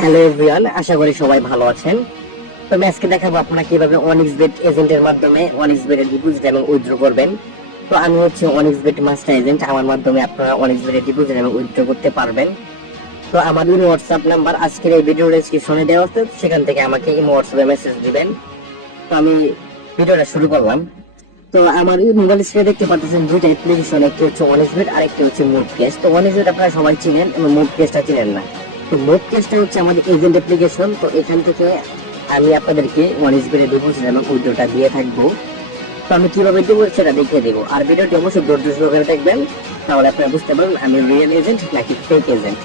Hello everyone আশা করি সবাই ভালো আছেন। তো আজকে দেখাবো আপনারা কীভাবে অনিক্স বেট এজেন্টের মাধ্যমে অনিক্স বেটের ডিপোজিট এবং উইথড্র করবেন। তো আমি হচ্ছে অনিক্স বেট মাস্টার এজেন্ট আমার মাধ্যমে আপনারা অনিক্স বেটের ডিপোজিট এবং উইথড্র করতে পারবেন। তো আমার ইমো হোয়াটসঅ্যাপ নাম্বার আজকের এই ভিডিও ডেসক্রিপশনে দেওয়া আছে। সেখান থেকে আমাকে ইমো হোয়াটসঅ্যাপে মেসেজ দিবেন। তো আমি ভিডিওটা শুরু করলাম। তো আমার এই মোবাইল স্ক্রিনে দেখতে পাচ্ছেন দুইটা অ্যাপ্লিকেশন একটি হচ্ছে অনেসবেট আর একটি হচ্ছে মুভ কেস তো অনেসবেট আপনারা সবাই চিনেন, এবং মুভ কেসটা চিনেন না। তো মুভ কেসটা হচ্ছে আমাদের এজেন্ট অ্যাপ্লিকেশন তো এখান থেকে আমি আপনাদেরকে অনেসবেটের ডিপোজিট এবং উইড্রোটা দিয়ে থাকব। তো আমি কীভাবে দেবো সেটা দেখিয়ে দেবো। আর ভিডিওটি অবশ্যই ধৈর্য সহকারে দেখবেন, তাহলে আপনারা বুঝতে পারবেন আমি রিয়েল এজেন্ট নাকি ফেক এজেন্ট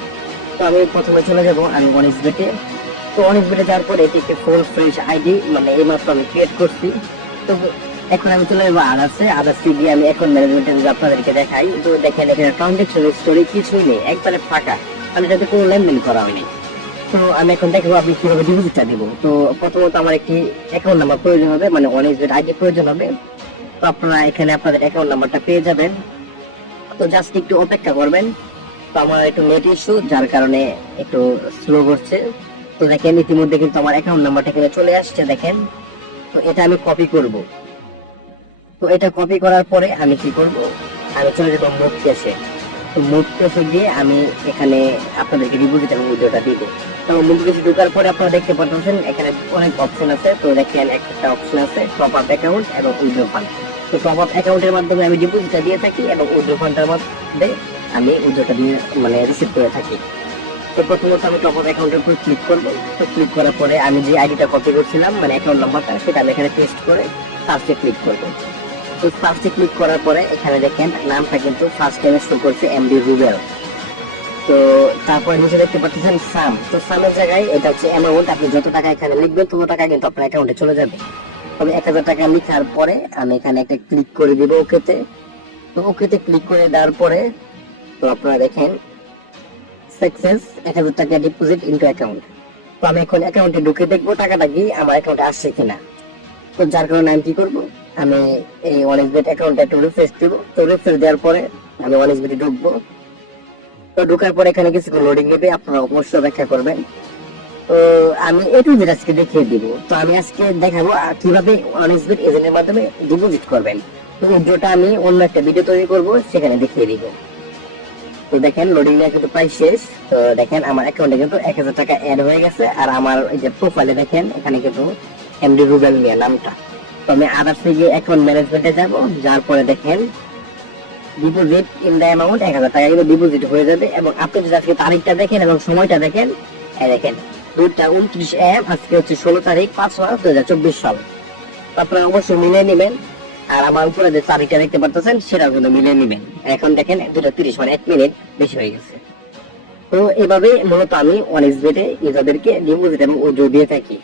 তো আমি প্রথমে চলে যাব আমি অনেসবেটে তো অনেসবেটে যাওয়ার পরে এটি একটি ফুল ফ্রেশ আইডি মানে এই মাত্র আমি ক্রিয়েট করছি। তো এখন আমি চলে যাব আদার্সে আদার্সে গিয়ে আমি এখন ম্যানেজমেন্টের যদি আপনাদেরকে দেখাই, তো দেখেন এখানে ট্রানজেকশন হিস্টোরি কিছুই নেই, একবারে ফাঁকা। মানে এটাতে কোনো লেনদেন করা হয়নি। তো আমি এখন দেখব আপনি কীভাবে ডিপোজিটটা দিব। তো প্রথমত আমার একটি অ্যাকাউন্ট নাম্বার প্রয়োজন হবে মানে ওয়ান ইজ আইডি প্রয়োজন হবে। তো আপনারা এখানে আপনাদের অ্যাকাউন্ট নাম্বারটা পেয়ে যাবেন। তো জাস্ট একটু অপেক্ষা করবেন। তো আমার একটু নেট ইস্যু যার কারণে একটু স্লো করছে। তো দেখেন, ইতিমধ্যে কিন্তু আমার অ্যাকাউন্ট নাম্বারটা এখানে চলে আসছে, দেখেন। তো এটা আমি কপি করব। তো এটা কপি করার পরে আমি কি করব? আমি চলে যাব মুভ কেসে। তো মুভ গিয়ে আমি এখানে আপনাদেরকে ডিপোজিট এবং উইড্রোটা দিব। তো মুভ ঢোকার পরে আপনারা দেখতে পাচ্ছেন এখানে অনেক অপশন আছে। তো দেখেন, একটা অপশন আছে টপ আপ অ্যাকাউন্ট এবং উইড্রো ফান্ড তো টপ আপ অ্যাকাউন্টের মাধ্যমে আমি ডিপোজিটটা দিয়ে থাকি এবং উইড্রো ফান্ডের মধ্যে আমি উইড্রোটা দিয়ে মানে রিসিভ করে থাকি। তো প্রথমত আমি টপ আপ অ্যাকাউন্টের উপর ক্লিক করব। তো ক্লিক করার পরে আমি যে আইডিটা কপি করছিলাম মানে অ্যাকাউন্ট নাম্বারটা সেটা আমি এখানে পেস্ট করে সার্চে ক্লিক করব। তো সার্চে ক্লিক করার পরে এখানে দেখেন নামটা কিন্তু ফার্স্ট টাইমে শো করছে এমডি রুবেল তো তারপরে নিচে দেখতে পাচ্ছেন সাম তো সামের জায়গায় এটা হচ্ছে অ্যামাউন্ট আপনি যত টাকা এখানে লিখবেন তত টাকা কিন্তু আপনার অ্যাকাউন্টে চলে যাবে। তবে এক হাজার টাকা লিখার পরে আমি এখানে একটা ক্লিক করে দিব ওকেতে তো। ওকেতে ক্লিক করে দেওয়ার পরে তো আপনারা দেখেন সাকসেস এক হাজার টাকা ডিপোজিট ইন্টু অ্যাকাউন্ট তো আমি এখন অ্যাকাউন্টে ঢুকে দেখব টাকাটা কি, আমার অ্যাকাউন্টে আসছে কিনা। তো যার কারণে আমি কি করব? আমি এই ওয়ান বেট অ্যাকাউন্টে একটু রিফ্রেশ দিব। তো রিফ্রেশ দেওয়ার পরে আমি ওয়ান বেটে ঢুকবো। তো ঢোকার পরে এখানে কিছু লোডিং নেবে, আপনারা অবশ্যই অপেক্ষা করবেন। তো আমি এটু জেড আজকে দেখিয়ে দিব। তো আমি আজকে দেখাবো কীভাবে অনেস্টবেট এজেন্টের মাধ্যমে ডিপোজিট করবেন। তো উইড্রোটা আমি অন্য একটা ভিডিও তৈরি করব, সেখানে দেখিয়ে দিব। তো দেখেন লোডিং নেওয়া কিন্তু প্রায় শেষ। তো দেখেন, আমার অ্যাকাউন্টে কিন্তু এক হাজার টাকা অ্যাড হয়ে গেছে। আর আমার এই যে প্রোফাইলে দেখেন, এখানে কিন্তু এমডি রুবেল মিয়া নামটা। তো আমি আদার্সে গিয়ে অ্যাকাউন্ট ম্যানেজমেন্টে যাব যার পরে দেখেন ডিপোজিট ইন দ্য অ্যামাউন্ট এক হাজার টাকা কিন্তু ডিপোজিট হয়ে যাবে এবং আপনি যদি আজকে তারিখটা দেখেন এবং সময়টা দেখেন, এই দেখেন, দুইটা উনত্রিশ এম আজকে হচ্ছে ষোলো তারিখ, পাঁচ মাস দু হাজার চব্বিশ সাল। আপনারা অবশ্যই মিলিয়ে নেবেন, আর আমার উপরে যে তারিখটা দেখতে পাচ্ছেন সেটাও কিন্তু মিলিয়ে নেবেন। এখন দেখেন দুটো তিরিশ মানে এক মিনিট বেশি হয়ে গেছে। তো এভাবে মূলত আমি এক্স বেটে ইউজারদেরকে ডিপোজিট এবং উইথড্র দিয়ে থাকি।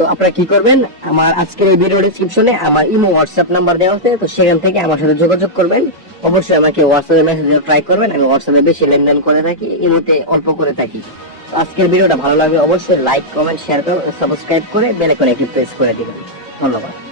তো আপনারা কি করবেন? আমার আজকের এই ভিডিও ডিসক্রিপশনে আমার ইমো হোয়াটসঅ্যাপ নাম্বার দেওয়া আছে, তো সেখান থেকে আমার সাথে যোগাযোগ করবেন। অবশ্যই আমাকে হোয়াটসঅ্যাপে মেসেজ ট্রাই করবেন, আমি হোয়াটসঅ্যাপে বেশি লেনদেন করে থাকি ইমোতে অল্প করে থাকি। আজকের ভিডিওটা ভালো লাগবে অবশ্যই লাইক কমেন্ট শেয়ার করুন সাবস্ক্রাইব করে বেল আইকনে একটি প্রেস করে দিবেন। ধন্যবাদ।